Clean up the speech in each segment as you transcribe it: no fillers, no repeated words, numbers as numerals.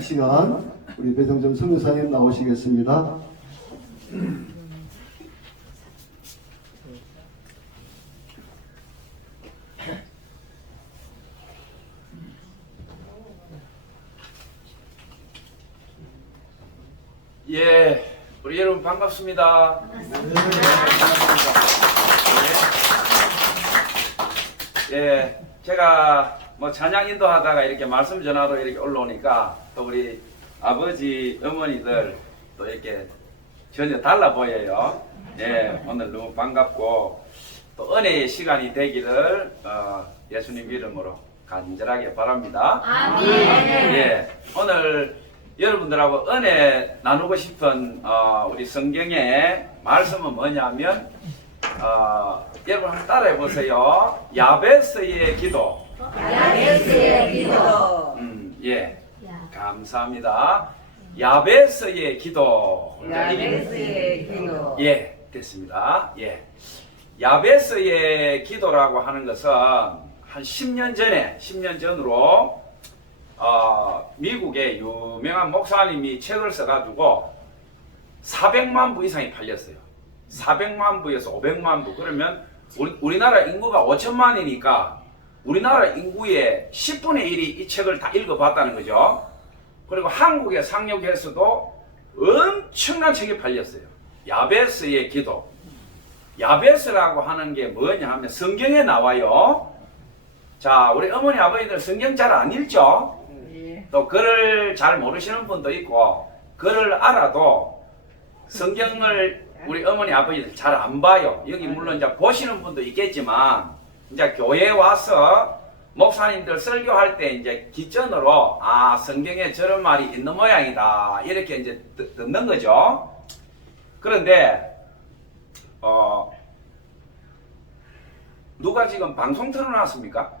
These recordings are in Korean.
시간 우리 배성점 선교사님 나오시겠습니다. 예, 우리 여러분 반갑습니다. 예, 제가 뭐 찬양 인도하다가 이렇게 말씀 전화로 이렇게 올라오니까 또 우리 아버지, 어머니들 또 이렇게 전혀 달라 보여요. 예, 오늘 너무 반갑고 또 은혜의 시간이 되기를 예수님 이름으로 간절하게 바랍니다. 아멘. 예, 오늘 여러분들하고 은혜 나누고 싶은 우리 성경의 말씀은 뭐냐면 여러분 한번 따라해 보세요. 야베스의 기도. 야베스의 기도. 예, 감사합니다. 야베스의 기도. 야베스의 기도. 예, 됐습니다. 예, 야베스의 기도라고 하는 것은 한 10년 전으로 미국의 유명한 목사님이 책을 써가지고 400만 부 이상이 팔렸어요. 400만 부에서 500만 부. 그러면 우리나라 인구가 5천만이니까 우리나라 인구의 10분의 1이 이 책을 다 읽어봤다는 거죠. 그리고 한국에 상륙해서도 엄청난 책이 팔렸어요. 야베스의 기도. 야베스라고 하는 게 뭐냐 하면 성경에 나와요. 자, 우리 어머니 아버지들 성경 잘 안 읽죠? 또 글을 잘 모르시는 분도 있고 글을 알아도 성경을 우리 어머니 아버지들 잘 안 봐요. 여기 물론 이제 보시는 분도 있겠지만 이제 교회에 와서 목사님들 설교할 때 이제 기전으로 성경에 저런 말이 있는 모양이다 이렇게 이제 듣는 거죠. 그런데 누가 지금 방송 틀어놨습니까?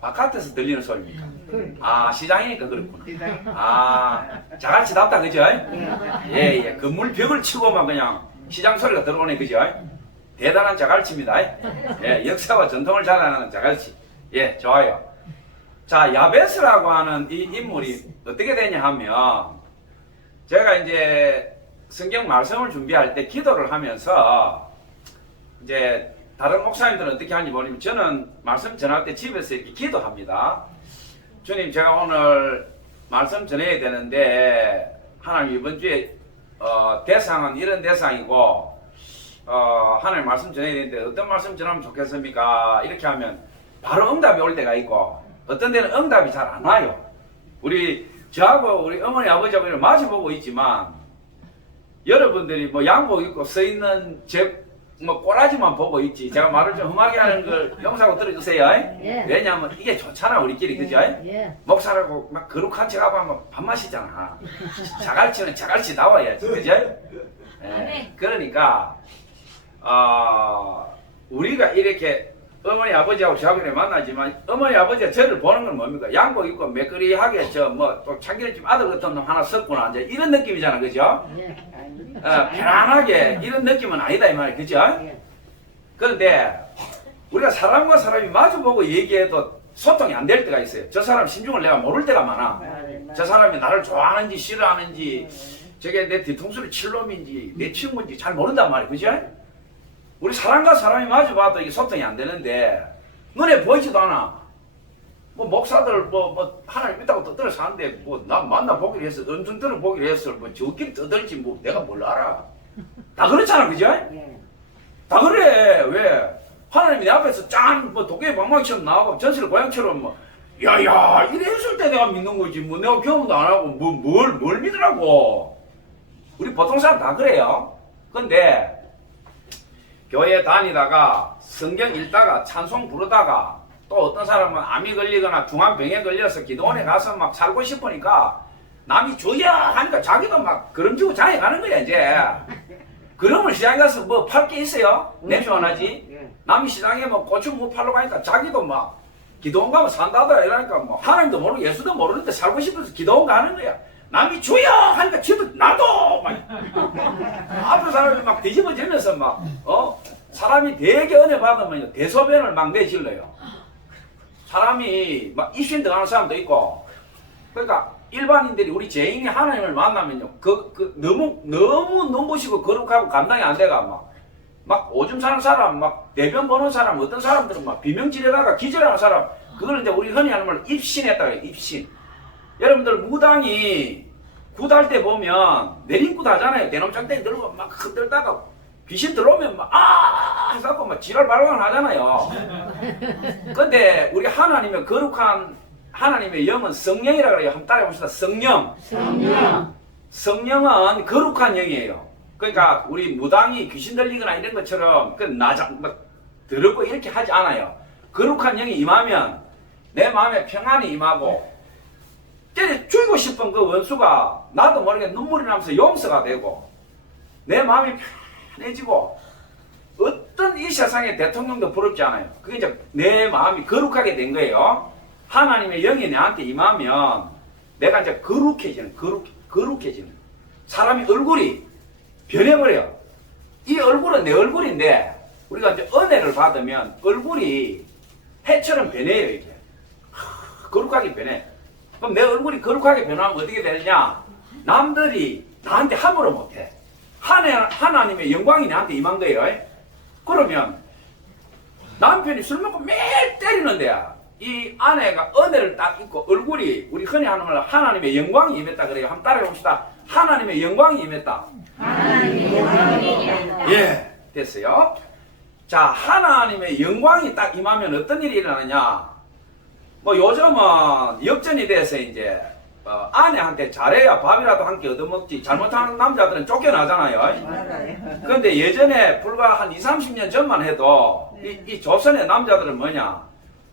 바깥에서 들리는 소리입니까? 시장이니까 그렇구나. 자갈치답다, 그죠? 예, 건물 벽을 치고 막 그냥 시장 소리가 들어오네, 그죠? 대단한 자갈치입니다. 예, 역사와 전통을 자랑하는 자갈치. 예, 좋아요. 자, 야베스라고 하는 이 인물이 어떻게 되냐 하면, 제가 이제 성경 말씀을 준비할 때 기도를 하면서, 이제 다른 목사님들은 어떻게 하는지 모르지만 저는 말씀 전할 때 집에서 이렇게 기도합니다. 주님, 제가 오늘 말씀 전해야 되는데 하나님 이번 주에 대상은 이런 대상이고 하나님 말씀 전해야 되는데 어떤 말씀 전하면 좋겠습니까? 이렇게 하면 바로 응답이 올 때가 있고 어떤 데는 응답이 잘 안 와요. 저하고 우리 어머니 아버지하고 마주보고 있지만 여러분들이 뭐 양복 입고 서 있는 뭐 꼬라지만 보고 있지. 제가 말을 좀 험하게 하는 걸 용서하고 들어주세요. 예. 왜냐하면 이게 좋잖아 우리끼리, 그죠? 예. 목사라고 막 거룩한 척하고 하면 밥맛이잖아. 자갈치는 자갈치 나와야지, 그죠? 예. 그러니까 우리가 이렇게 어머니 아버지하고 저하고 만나지만 어머니 아버지가 저를 보는 건 뭡니까? 양복 입고 매끄리하게 또 참기름집 아들 같은 놈 하나 섞구나 이제 이런 느낌이잖아, 그죠? 편안하게 이런 느낌은 아니다 이 말이야, 그죠? 그런데 우리가 사람과 사람이 마주보고 얘기해도 소통이 안 될 때가 있어요. 저 사람 신중을 내가 모를 때가 많아. 저 사람이 나를 좋아하는지 싫어하는지 저게 내 뒤통수를 칠 놈인지 내 친구인지 잘 모른단 말이야, 그죠? 우리 사람과 사람이 마주봐도 이게 소통이 안 되는데 눈에 보이지도 않아. 뭐 목사들 하나님 있다고 떠들어 사는데 뭐 나 만나보기로 했어, 엄청 들어보기로 했어, 뭐 저끼리 떠들지 뭐 내가 뭘 알아. 다 그렇잖아, 그죠? 다 그래. 왜 하나님이 내 앞에서 뭐 도깨비 방망이처럼 나오고 전실 고양처럼 뭐 야야 이래 했을 때 내가 믿는 거지 뭐 내가 경험도 안 하고 뭘 믿으라고. 우리 보통 사람 다 그래요. 근데 교회 다니다가 성경 읽다가 찬송 부르다가 또 어떤 사람은 암이 걸리거나 중환병에 걸려서 기도원에 가서 막 살고 싶으니까 남이 줘야 하니까 자기도 막 걸음지고 장에 가는 거야 이제. 그러면 시장에 가서 뭐 팔 게 있어요? 냄새 안 나지? 남이 시장에 뭐 고추 뭐 팔러 가니까 자기도 막 기도원 가면 산다더라 이러니까 뭐 하나님도 모르고 예수도 모르는데 살고 싶어서 기도원 가는 거야. 남이 줘야 하니까 지도 나도 막 앞에 사람이 막 뒤집어지면서 막 사람이 되게 은혜 받으면 대소변을 막 내질러요. 사람이 막 입신 들어가는 사람도 있고, 그러니까 일반인들이 우리 죄인이 하나님을 만나면요, 너무 눈부시고 거룩하고 감당이 안 돼가 막 오줌 사는 사람, 막 대변 보는 사람, 어떤 사람들은 막 비명지르다가 기절하는 사람, 그걸 이제 우리 흔히 하는 말로 입신했다고 해요. 입신. 여러분들 무당이 굿할 때 보면 내림굿 하잖아요. 대놈장땡이 들고 막 흔들다가 귀신 들어오면 해서 막 지랄 발광을 하잖아요. 근데 우리 하나님의 거룩한 하나님의 영은 성령이라고 그래요. 한번 따라해 봅시다. 성령. 성령은 거룩한 영이에요. 그러니까 우리 무당이 귀신 들리거나 이런 것처럼 더럽고 이렇게 하지 않아요. 거룩한 영이 임하면 내 마음에 평안이 임하고 때려 죽이고 싶은 그 원수가 나도 모르게 눈물이 나면서 용서가 되고 내 마음이 편해지고 어떤 이 세상의 대통령도 부럽지 않아요. 그게 이제 내 마음이 거룩하게 된 거예요. 하나님의 영이 내한테 임하면 내가 이제 거룩해지는 사람이 얼굴이 변해버려요. 이 얼굴은 내 얼굴인데 우리가 이제 은혜를 받으면 얼굴이 해처럼 변해요. 이게 거룩하게 변해. 그럼 내 얼굴이 거룩하게 변하면 어떻게 되느냐? 남들이 나한테 함부로 못해. 하나님의 영광이 나한테 임한 거예요. 그러면 남편이 술 먹고 매일 때리는데 이 아내가 은혜를 딱 입고 얼굴이 우리 흔히 하는 말로 하나님의 영광이 임했다 그래요. 한번 따라해 봅시다. 하나님의 영광이 임했다. 하나님의 영광이 임했다. 예, 됐어요. 자, 하나님의 영광이 딱 임하면 어떤 일이 일어나느냐? 뭐 요즘은 역전이 돼서 이제 아내한테 잘해야 밥이라도 한 끼 얻어먹지 잘못하는 남자들은 쫓겨나잖아요. 맞아요. 그런데 예전에 불과 한 20, 30년 전만 해도 이 조선의 남자들은 뭐냐?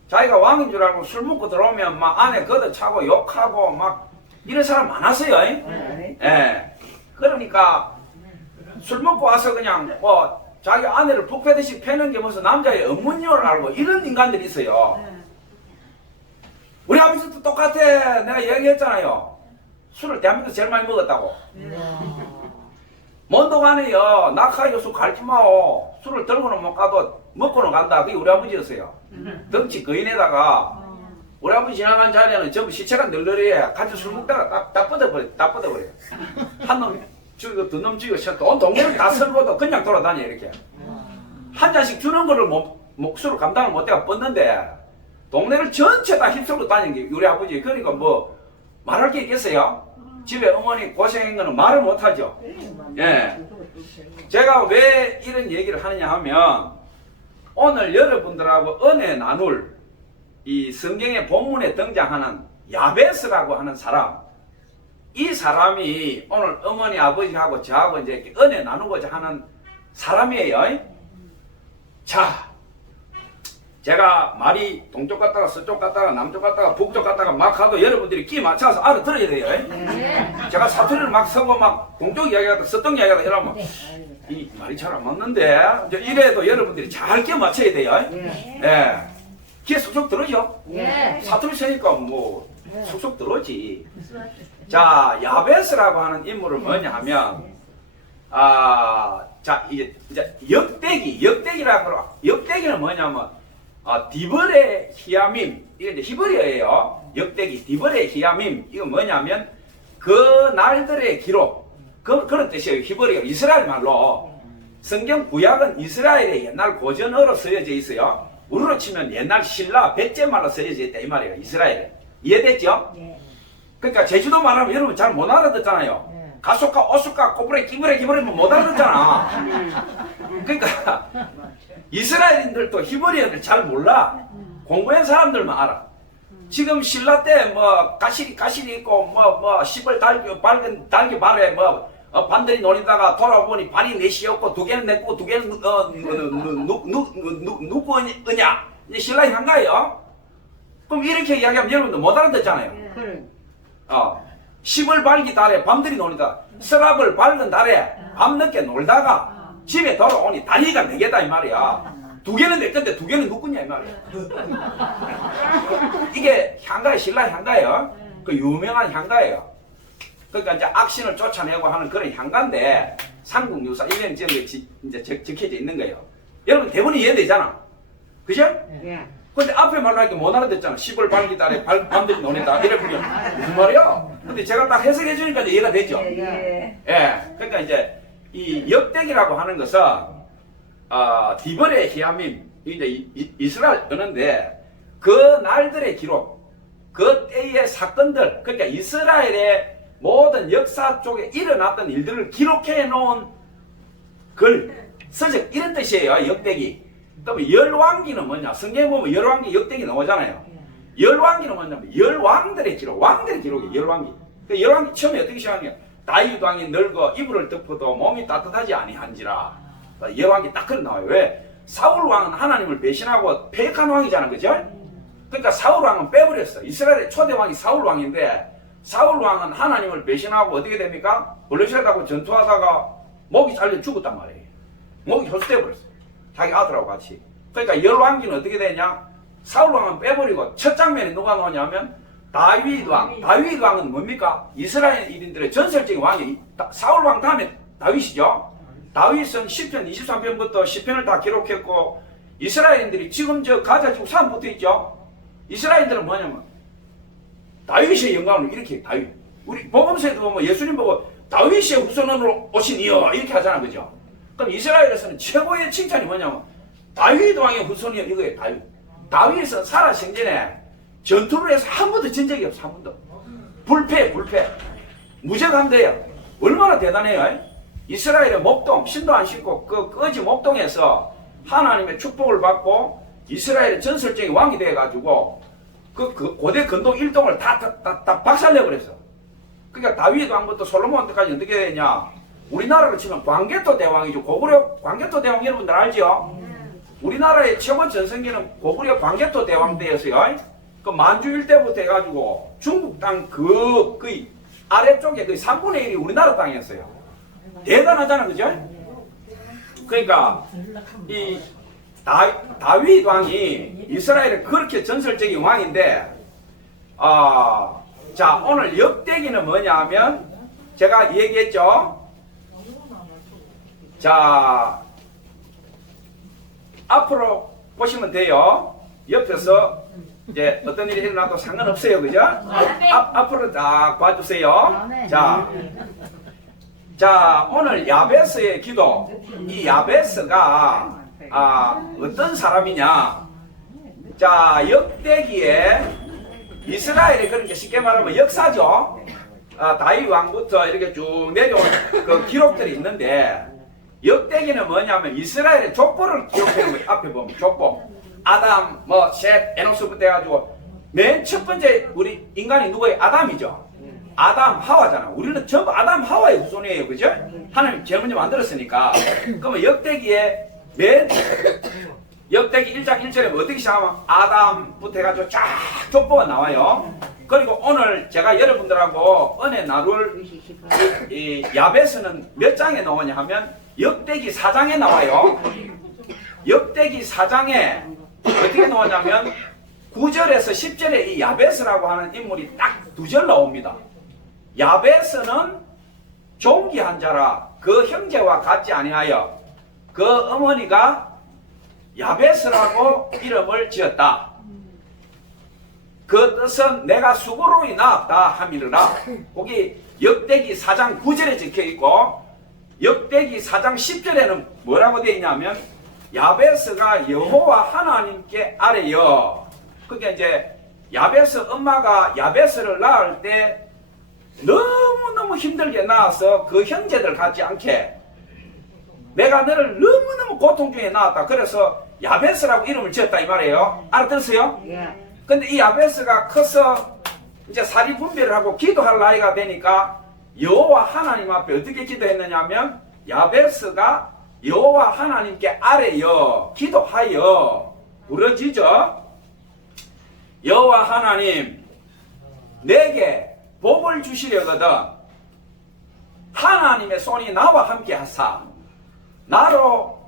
자기가 왕인 줄 알고 술 먹고 들어오면 막 아내 걷어차고 욕하고 막 이런 사람 많았어요. 예. 그러니까 술 먹고 와서 그냥 뭐 자기 아내를 푹 패듯이 패는 게 무슨 남자의 업무인 알고 이런 인간들이 있어요. 우리 아버지도 똑같아. 내가 얘기했잖아요. 술을 대한민국에서 제일 많이 먹었다고. 먼도 가네요. 낙하에 술 갈지 마오. 술을 들고는 못 가도 먹고는 간다. 그게 우리 아버지였어요. 덩치 거인에다가 우리 아버지 지나간 자리에는 전부 시체가 널널해. 같이 술 먹다가 다 뻗어버려. 한 놈 죽이고 두 놈 죽이고 온 동네를 다 설고도 그냥 돌아다녀 이렇게. 한 잔씩 주는 거를 술을 감당을 못해가 뻗는데 동네를 전체 다 휩쓸고 다니는 게 우리 아버지. 그러니까 뭐 말할 게 있겠어요? 집에 어머니 고생한 거는 말을 못하죠. 예. 제가 왜 이런 얘기를 하느냐 하면 오늘 여러분들하고 은혜 나눌 이 성경의 본문에 등장하는 야베스라고 하는 사람, 이 사람이 오늘 어머니 아버지하고 저하고 이제 이렇게 은혜 나누고자 하는 사람이에요. 자, 제가 말이 동쪽 갔다가 서쪽 갔다가 남쪽 갔다가 북쪽 갔다가 막 하도 여러분들이 끼 맞춰서 알아들어야 돼요. 제가 사투리를 막 서고 막 동쪽 이야기하다 서쪽 이야기하다 이러면 이 말이 잘 안 맞는데 이제 이래도 여러분들이 잘 끼 맞춰야 돼요. 예. 귀에 쏙쏙 들어오죠? 사투리 쓰니까 뭐 쏙쏙 들어오지. 자, 야베스라고 하는 인물은 뭐냐 하면 자 이제 역대기는 뭐냐면 디브레 히야밈, 이게 이제 히브리어예요. 역대기 디브레 히야밈, 이거 뭐냐면 그 날들의 기록, 그런 뜻이에요. 히브리어, 이스라엘 말로. 성경 구약은 이스라엘의 옛날 고전어로 쓰여져 있어요. 우리로 치면 옛날 신라 백제 말로 쓰여져 있다 이 말이에요. 이스라엘에. 이해됐죠? 그러니까 제주도 말하면 여러분 잘 못 알아듣잖아요. 가속가 오속가 꼬부레 기부레 못 알아듣잖아. 그러니까 이스라엘인들도 히브리어를 잘 몰라. 공부한 사람들만 알아. 지금 신라 때 뭐 가시리 있고 뭐 시벌 밝은 달기 발에 반들이 노리다가 돌아보니 발이 넷이었고 두 개는 냈고 두 개는 누구 으냐 이제 신라 향가예요. 그럼 이렇게 이야기하면 여러분들 못 알아듣잖아요. 시벌 밝기 달에 밤들이 노리다 서랍을 밝은 달에 밤늦게 놀다가 집에 돌아오니 다리가 4개다 이 말이야. 2개는 내 건데 2개는 누구냐 이 말이야. 이게 향가예요. 신라 향가예요. 그 유명한 향가예요. 그러니까 이제 악신을 쫓아내고 하는 그런 향가인데 삼국유사 이런 지역에 이제 적혀져 있는 거예요. 여러분 대본이 이해되잖아. 그죠? 근데 앞에 말로 하니까 못 알아듣잖아. 10월 발기달에 밤들이 노는다. 이래 보면 무슨 말이야? 근데 제가 딱 해석해 주니까 이제 이해가 되죠. 예. 예. 그러니까 이제 이 역대기라고 하는 것은 디버레 히야밈 이제 이스라엘 언어인데 그 날들의 기록, 그 때의 사건들, 그러니까 이스라엘의 모든 역사 쪽에 일어났던 일들을 기록해 놓은 글, 서적 이런 뜻이에요. 역대기. 그러면 열왕기는 뭐냐? 성경에 보면 열왕기, 역대기 나오잖아요. 열왕기는 뭐냐면 열왕들의 기록, 왕들의 기록이 열왕기. 그 열왕기 처음에 어떻게 시작하냐? 다윗 왕이 늙어 이불을 덮어도 몸이 따뜻하지 아니한지라. 열왕기 딱 그런 나와요. 왜? 사울 왕은 하나님을 배신하고 패역한 왕이잖아, 그죠? 그러니까 사울 왕은 빼버렸어. 이스라엘의 초대 왕이 사울 왕인데 사울 왕은 하나님을 배신하고 어떻게 됩니까? 블레셋하고 전투하다가 목이 잘려 죽었단 말이에요. 목이 홀수돼 버렸어. 자기 아들하고 같이. 그러니까 열왕기는 어떻게 되냐? 사울 왕은 빼버리고 첫 장면에 누가 나오냐면 다윗 왕. 다윗 왕은 뭡니까? 이스라엘인들의 전설적인 왕이 사울 왕 다음에 다윗이죠. 다윗은 시편 23편부터 시편을 다 기록했고 이스라엘인들이 지금 저 가자 지구 산 붙어 있죠. 이스라엘인들은 뭐냐면 다윗의 영광을 이렇게 다윗. 우리 복음서에도 보면 예수님 보고 다윗의 후손으로 오신 이여 이렇게 하잖아, 그죠? 그럼 이스라엘에서는 최고의 칭찬이 뭐냐면 다윗 왕의 후손이여 이거예요. 다윗. 다윗은 살아 생전에 전투를 해서 한 번도 진 적이 없어. 한 번도. 불패. 무적함대요. 얼마나 대단해요. 이스라엘의 목동, 신도 안 신고 그 거지 목동에서 하나님의 축복을 받고 이스라엘의 전설적인 왕이 돼가지고 그 고대 근동 일동을 다 박살내버렸어. 그러니까 다윗 왕부터 솔로몬 때까지 어떻게 되냐? 우리나라로 치면 광개토 대왕이죠. 고구려 광개토 대왕 여러분들 알죠? 우리나라의 최고 전성기는 고구려 광개토 대왕 때였어요. 그 만주일 때부터 해가지고 중국 땅 그 아래쪽에 그 3분의 1이 우리나라 땅이었어요. 대단하잖아, 그죠? 그러니까 이 다윗 왕이 이스라엘의 그렇게 전설적인 왕인데 자 오늘 역대기는 뭐냐 하면 제가 얘기했죠. 자 앞으로 보시면 돼요. 옆에서 이제 어떤 일이 일어나도 상관없어요, 그죠? 앞으로 딱 봐주세요. 자 오늘 야베스의 기도. 이 야베스가 어떤 사람이냐? 자 역대기에 이스라엘이 그런 게 쉽게 말하면 역사죠. 다윗 왕부터 이렇게 쭉 내려온 그 기록들이 있는데 역대기는 뭐냐면 이스라엘의 족보를 기록하는 거예요. 앞에 보면 족보. 아담, 셋, 에노스부터 해가지고 맨 첫 번째 우리 인간이 누구예요? 아담이죠. 아담, 하와잖아. 우리는 전부 아담, 하와의 후손이에요. 그죠? 하나님 제일 먼저 만들었으니까. 그러면 역대기에 역대기 1장 1절에 어떻게 시작하면 아담부터 해가지고 쫙 족보가 나와요. 그리고 오늘 제가 여러분들하고 은혜 나눌 이 야베스는 몇 장에 나오냐 하면 역대기 4장에 나와요. 역대기 4장에 어떻게 나오냐면 9절에서 10절에 이 야베스라고 하는 인물이 딱 2절 나옵니다. 야베스는 존귀한 자라 그 형제와 같지 아니하여 그 어머니가 야베스라고 이름을 지었다. 그 뜻은 내가 수고로이 낳았다 함이르라. 거기 역대기 4장 9절에 적혀있고 역대기 4장 10절에는 뭐라고 되어 있냐면 야베스가 여호와 하나님께 아뢰여. 그게 이제 야베스 엄마가 야베스를 낳을 때 너무너무 힘들게 낳아서 그 형제들 같지 않게 내가 너를 너무너무 고통 중에 낳았다. 그래서 야베스라고 이름을 지었다 이 말이에요. 알아들었어요? 근데 이 야베스가 커서 이제 사리 분별을 하고 기도할 나이가 되니까 여호와 하나님 앞에 어떻게 기도했느냐면 야베스가 여호와 하나님께 아뢰여 기도하여 부르짖어 여호와 하나님 내게 복을 주시려거든 하나님의 손이 나와 함께 하사 나로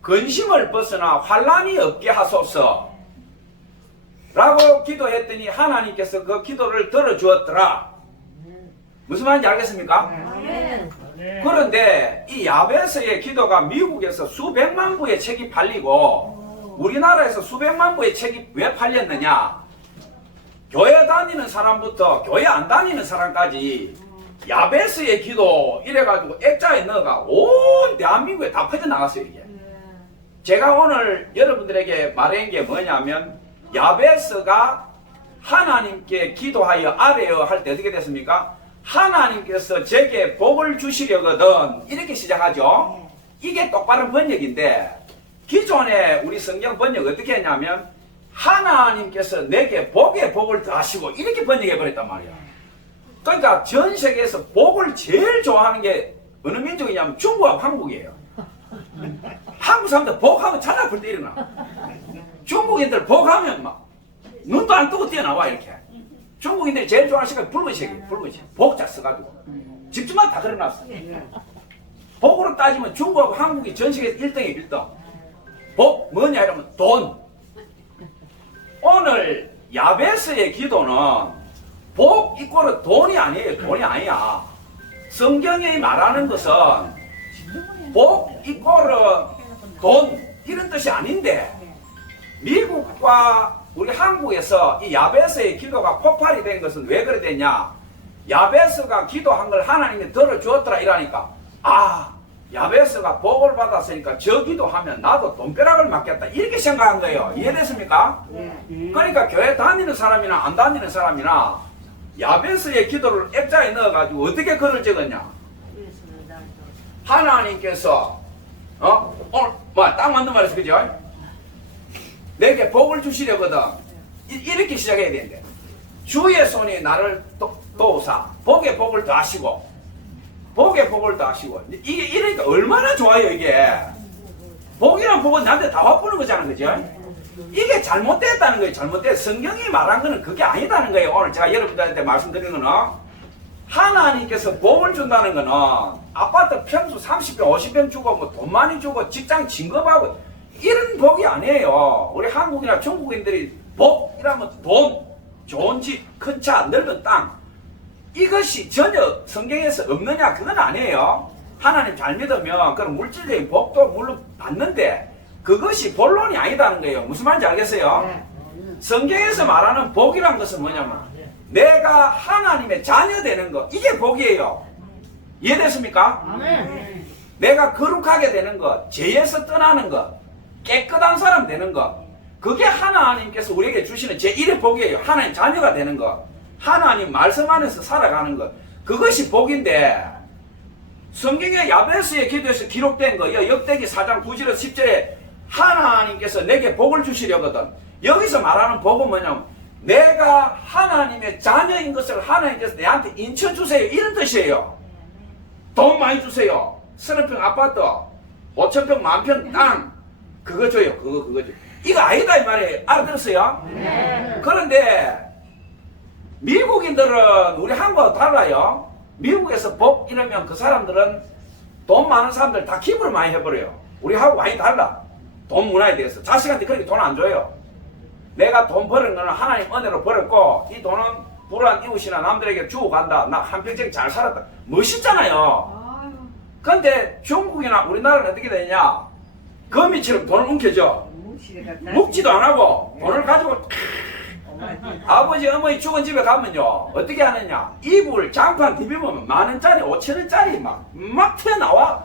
근심을 벗어나 환난이 없게 하소서 라고 기도했더니 하나님께서 그 기도를 들어주었더라. 무슨 말인지 알겠습니까? 그런데 이 야베스의 기도가 미국에서 수백만 부의 책이 팔리고 우리나라에서 수백만 부의 책이 왜 팔렸느냐? 교회 다니는 사람부터 교회 안 다니는 사람까지 야베스의 기도 이래가지고 액자에 넣어가 온 대한민국에 다 퍼져나갔어요 이게. 제가 오늘 여러분들에게 말한 게 뭐냐면 야베스가 하나님께 기도하여 아뢰어 할 때 어떻게 됐습니까? 하나님께서 제게 복을 주시려거든 이렇게 시작하죠. 이게 똑바른 번역인데 기존에 우리 성경 번역 어떻게 했냐면 하나님께서 내게 복에 복을 더하시고 이렇게 번역해 버렸단 말이야. 그러니까 전 세계에서 복을 제일 좋아하는 게 어느 민족이냐면 중국하고 한국이에요. 한국 사람들 복하면 잔 아플 때 일어나. 중국인들 복하면 막 눈도 안 뜨고 뛰어나와 이렇게. 중국인들이 제일 좋아하는 색깔이 붉은색이에요. 붉은색. 복자 써가지고. 집집마다 다 그려놨어. 복으로 따지면 중국하고 한국이 전 세계에서 1등이에요. 1등. 복 뭐냐 이러면 돈. 오늘 야베스의 기도는 복 이꼬르 돈이 아니에요. 돈이 아니야. 성경이 말하는 것은 복 이꼬르 돈 이런 뜻이 아닌데 미국과 우리 한국에서 이 야베스의 기도가 폭발이 된 것은 왜 그래 됐냐? 야베스가 기도한 걸 하나님이 들어주었더라 이러니까 야베스가 복을 받았으니까 저 기도하면 나도 돈벼락을 맞겠다 이렇게 생각한 거예요. 이해됐습니까? 그러니까 교회 다니는 사람이나 안 다니는 사람이나 야베스의 기도를 액자에 넣어가지고 어떻게 글을 적었냐? 하나님께서 오늘 딱 맞는 말이었어 그죠? 내게 복을 주시려거든 이렇게 시작해야 되는데 주의 손이 나를 도우사 복에 복을 더하시고 복에 복을 더하시고 이게 이러니까 얼마나 좋아요 이게. 복이란 복은 나한테 다 화푸는 거잖아 그죠? 이게 잘못됐다는 거예요. 잘못됐. 성경이 말한 거는 그게 아니다는 거예요. 오늘 제가 여러분들한테 말씀드리는 거는 하나님께서 복을 준다는 거는 아파트 평수 30평 50평 주고 뭐 돈 많이 주고 직장 진급하고 이런 복이 아니에요. 우리 한국이나 중국인들이 복이라면 돈, 좋은 집, 큰 차, 넓은 땅 이것이 전혀 성경에서 없느냐 그건 아니에요. 하나님 잘 믿으면 그런 물질적인 복도 물론 받는데 그것이 본론이 아니다는 거예요. 무슨 말인지 알겠어요? 성경에서 말하는 복이란 것은 뭐냐면 내가 하나님의 자녀 되는 것 이게 복이에요. 이해됐습니까? 내가 거룩하게 되는 것, 죄에서 떠나는 것, 깨끗한 사람 되는 것 그게 하나님께서 우리에게 주시는 제1의 복이에요. 하나님 자녀가 되는 것, 하나님 말씀 안에서 살아가는 것 그것이 복인데 성경의 야베스의 기도에서 기록된 거예요. 역대기 4장 9절에서 10절에 하나님께서 내게 복을 주시려거든 여기서 말하는 복은 뭐냐면 내가 하나님의 자녀인 것을 하나님께서 내한테 인쳐주세요 이런 뜻이에요. 돈 많이 주세요. 30평 아파트 5,000평 만평 땅 그거 줘요. 그거 줘. 이거 아니다 이 말이에요. 알아들었어요? 네. 그런데 미국인들은 우리 한국하고 달라요. 미국에서 복 이러면 그 사람들은 돈 많은 사람들 다 기부를 많이 해버려요. 우리하고 많이 달라. 돈 문화에 대해서 자식한테 그렇게 돈 안 줘요. 내가 돈 버는 거는 하나님 은혜로 벌었고 이 돈은 불우한 이웃이나 남들에게 주고 간다. 나 한평생 잘 살았다. 멋있잖아요. 근데 중국이나 우리나라는 어떻게 되냐? 거미처럼 돈을 움켜줘. 묵지도 안 하고 돈을 가지고 아버지 어머니 죽은 집에 가면요 어떻게 하느냐? 이불 장판 뒤집으면 10,000원짜리 5,000원짜리 막 튀어나와.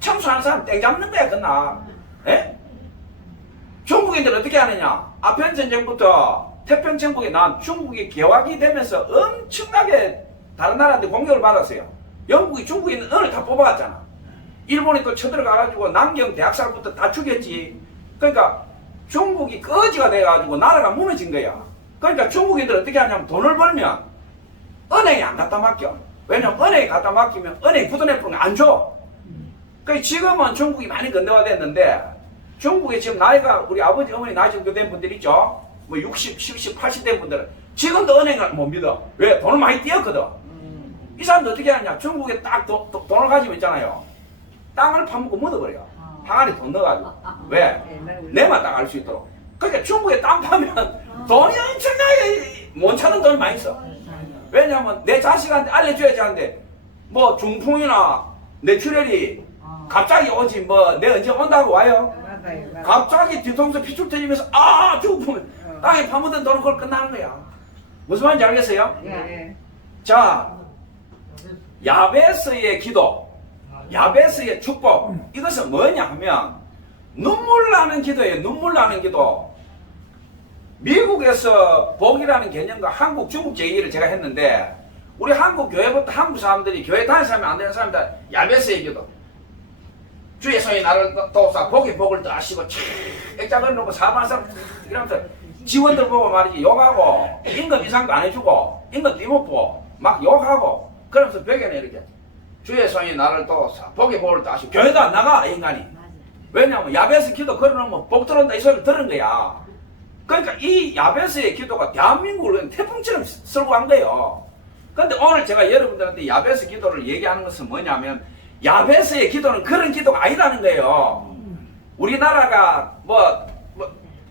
청소하는 사람 땡 잡는 거야 그날. 예? 중국인들 어떻게 하느냐? 아편전쟁부터 태평천국에 난 중국이 개화기 되면서 엄청나게 다른 나라한테 공격을 받았어요. 영국이 중국에 있는 은을 다 뽑아갔잖아. 일본이 또 쳐들어가가지고 남경 대학살부터 다 죽였지. 그러니까 중국이 거지가 돼가지고 나라가 무너진 거야. 그러니까 중국인들 어떻게 하냐면 돈을 벌면 은행에 안 갖다 맡겨. 왜냐면 은행에 갖다 맡기면 은행 부도내프는 안 줘. 그러니까 지금은 중국이 많이 근대화됐는데 중국에 지금 나이가 우리 아버지 어머니 나이 정도 된 분들 있죠. 뭐 60, 70, 80 된 분들은 지금도 은행을 못 믿어. 왜? 돈을 많이 띄었거든. 이 사람들 어떻게 하냐? 중국에 딱 돈을 가지고 있잖아요. 땅을 파먹고 묻어버려. 항아리 돈 넣어가지고. 왜? 내만 딱 알 수 있도록. 그러니까 중국에 땅 파면 돈이 엄청나게 못 찾는 돈이 많이 있어. 왜냐면 내 자식한테 알려줘야지 하는데 뭐 중풍이나 뇌출혈이 갑자기 오지 뭐 내 언제 온다고 와요? 갑자기 뒤통수 피줄 터지면서 아! 죽으면 땅에 파묻은 도는 걸 끝나는 거야. 무슨 말인지 알겠어요? 자, 야베스의 기도, 야베스의 축복, 이것은 뭐냐 하면 눈물 나는 기도예요. 눈물 나는 기도. 미국에서 복이라는 개념과 한국, 중국 제기를 제가 했는데 우리 한국 교회부터 한국 사람들이 교회 다니는 사람이 안 되는 사람들 야베스의 기도. 주의 손이 나를 도우사 복의 복을 떠하시고 액자걸 놓고 사망한 사람 이러면서 직원들 보고 말이지 욕하고 임금 인상도 안 해주고 임금 띠먹고 막 욕하고 그러면서 벽에는 이렇게 주의 손이 나를 도우사 복의 복을 떠하시고 교회도 안 나가 인간이. 왜냐하면 야베스 기도 걸어놓으면 복 들어온다 이 소리를 들은 거야. 그러니까 이 야베스의 기도가 대한민국을 태풍처럼 쓸고 간 거예요. 근데 오늘 제가 여러분들한테 야베스 기도를 얘기하는 것은 뭐냐면 야베스의 기도는 그런 기도가 아니라는 거예요. 우리나라가 뭐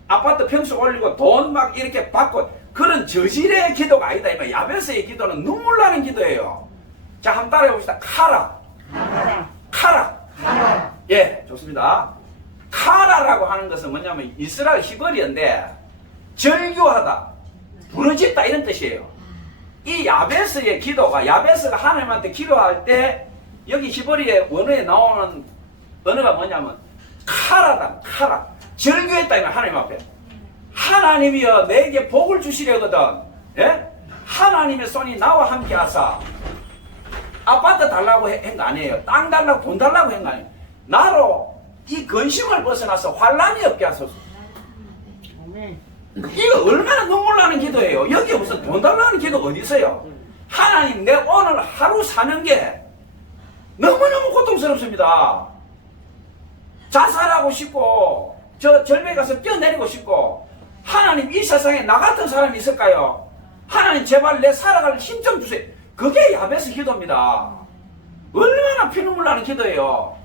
아파트 평수 올리고 돈 막 이렇게 받고 그런 저질의 기도가 아니다. 야베스의 기도는 눈물 나는 기도예요. 자, 한번 따라해 봅시다. 카라. 예, 좋습니다. 카라라고 하는 것은 뭐냐면 이스라엘 히브리어인데 절규하다, 부르짖다 이런 뜻이에요. 이 야베스의 기도가 야베스가 하나님한테 기도할 때 여기 히브리어 원어에 나오는 언어가 뭐냐면 카라다. 카라. 절규했다 이거 하나님 앞에. 하나님이여 내게 복을 주시려거든. 예? 하나님의 손이 나와 함께 하사. 아파트 달라고 한 거 아니에요. 땅 달라고 돈 달라고 한 거 아니에요. 나로 이 근심을 벗어나서 환란이 없게 하소서. 이거 얼마나 눈물 나는 기도예요. 여기에 무슨 돈 달라는 기도 어디 있어요? 하나님 내 오늘 하루 사는 게 너무너무 고통스럽습니다. 자살하고 싶고 저 절벽에 가서 뛰어내리고 싶고 하나님 이 세상에 나 같은 사람이 있을까요? 하나님 제발 내 살아갈 힘 좀 주세요. 그게 야베스 기도입니다. 얼마나 피눈물 나는 기도예요.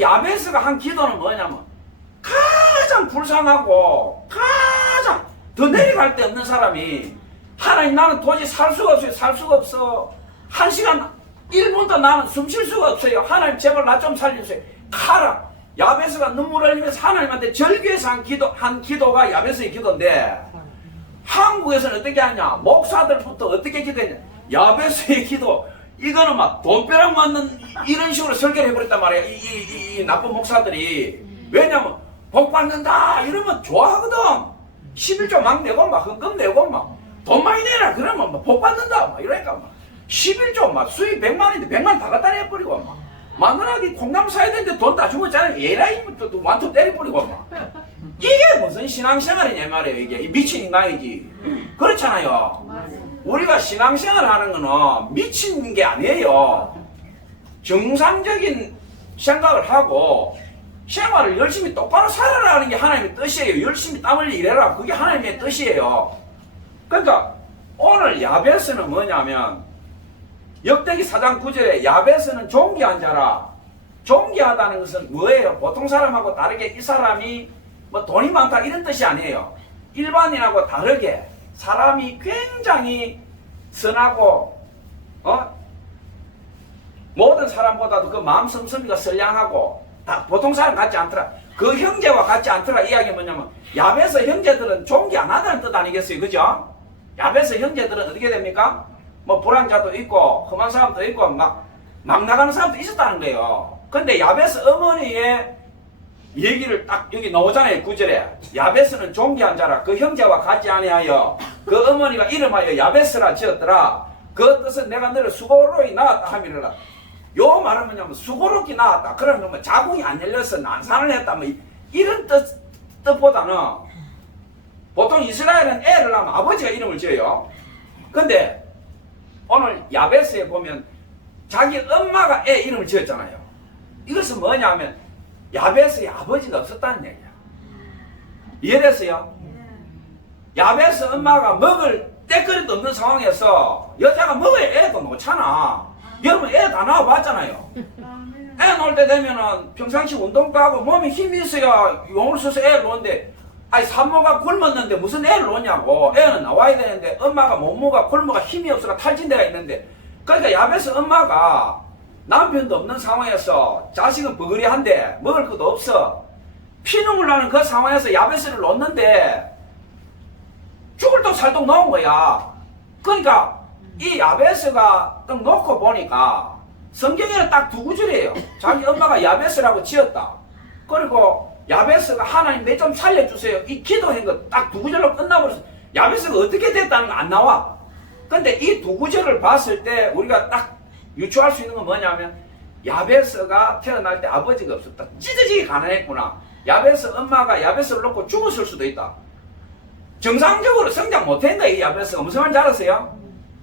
야베스가 한 기도는 뭐냐면 가장 불쌍하고 가장 더 내려갈 데 없는 사람이 하나님 나는 도저히 살 수가 없어요. 살 수가 없어. 1시간 1분도 나는 숨 쉴 수가 없어요. 하나님 제발 나 좀 살려주세요. 카라. 야베스가 눈물을 흘리면서 하나님한테 절규해서 한 기도가 야베스의 기도인데 한국에서는 어떻게 하냐? 목사들부터 어떻게 기도했냐? 야베스의 기도 이거는 막 돈벼락 맞는 이런 식으로 설계를 해버렸단 말이야. 이 나쁜 목사들이. 왜냐면 복 받는다 이러면 좋아하거든. 11조 막 내고 막 헌금 내고 막 돈 많이 내라 그러면 막 복 받는다 막 이러니까 막 11조 막 수입 100만인데 100만 다 갖다 내버리고 막 마누라기 콩나물 사야 되는데 돈 다 주고잖아요. 예라이면 또 완투 때려버리고 막 이게 무슨 신앙생활이냐 말이에요. 이게 미친 인간이지. 그렇잖아요. 우리가 신앙생활 하는 거는 미친 게 아니에요. 정상적인 생각을 하고 생활을 열심히 똑바로 살아라는 게 하나님의 뜻이에요. 열심히 땀 흘리 일해라. 그게 하나님의 뜻이에요. 그러니까 오늘 야베스는 뭐냐면 역대기 4장 9절에 야베스는 존귀한 자라. 존귀하다는 것은 뭐예요? 보통 사람하고 다르게 이 사람이 뭐 돈이 많다 이런 뜻이 아니에요. 일반인하고 다르게 사람이 굉장히 선하고 모든 사람보다도 그 마음 씀씀이가 선량하고 다 보통 사람 같지 않더라. 그 형제와 같지 않더라. 이야기가 뭐냐면 야베스 형제들은 존귀 안 하다는 뜻 아니겠어요? 그죠? 야베스 형제들은 어떻게 됩니까? 뭐 불황자도 있고 험한 사람도 있고 막 나가는 사람도 있었다는 거예요. 근데 야베스 어머니의 얘기를 딱 여기 나오잖아요. 9절에 야베스는 존귀한 자라 그 형제와 같지 아니하여 그 어머니가 이름하여 야베스라 지었더라. 그 뜻은 내가 너를 수고롭게 낳았다 함이라. 요 말은 뭐냐면 수고롭게 낳았다. 그러면 뭐 자궁이 안 열려서 난산을 했다 뭐 이런 뜻보다는 보통 이스라엘은 애를 낳으면 아버지가 이름을 지어요. 근데 오늘 야베스에 보면 자기 엄마가 애 이름을 지었잖아요. 이것은 뭐냐면 야베스의 아버지가 없었다는 얘기야. 이해됐어요? 야베스 엄마가 먹을 때거리도 없는 상황에서 여자가 먹어야 애도 놓잖아. 여러분 애 다 낳아봤잖아요. 애 놓을 때 되면은 평상시 운동도 하고 몸에 힘이 있어야 용을 써서 애를 놓는데 산모가 굶었는데 무슨 애를 놓냐고. 애는 나와야 되는데 엄마가 몸무가 굶어가 힘이 없어가 탈진 데가 있는데 그러니까 야베스 엄마가 남편도 없는 상황에서 자식은 버거리한데 먹을 것도 없어. 피눈물 나는 그 상황에서 야베스를 놓는데 죽을 도 살도 놓은 거야. 그러니까 이 야베스가 딱 놓고 보니까 성경에는 딱 두 구절이에요. 자기 엄마가 야베스라고 지었다. 그리고 야베스가 하나님 내 좀 살려주세요. 이 기도한 거 딱 두 구절로 끝나버렸어. 야베스가 어떻게 됐다는 거 안 나와. 근데 이 두 구절을 봤을 때 우리가 딱 유추할 수 있는 건 뭐냐면 야베스가 태어날 때 아버지가 없었다. 찢어지게 가난했구나. 야베스 엄마가 야베스를 놓고 죽었을 수도 있다. 정상적으로 성장 못한 거야 이 야베스가. 무슨 말인지 알았어요?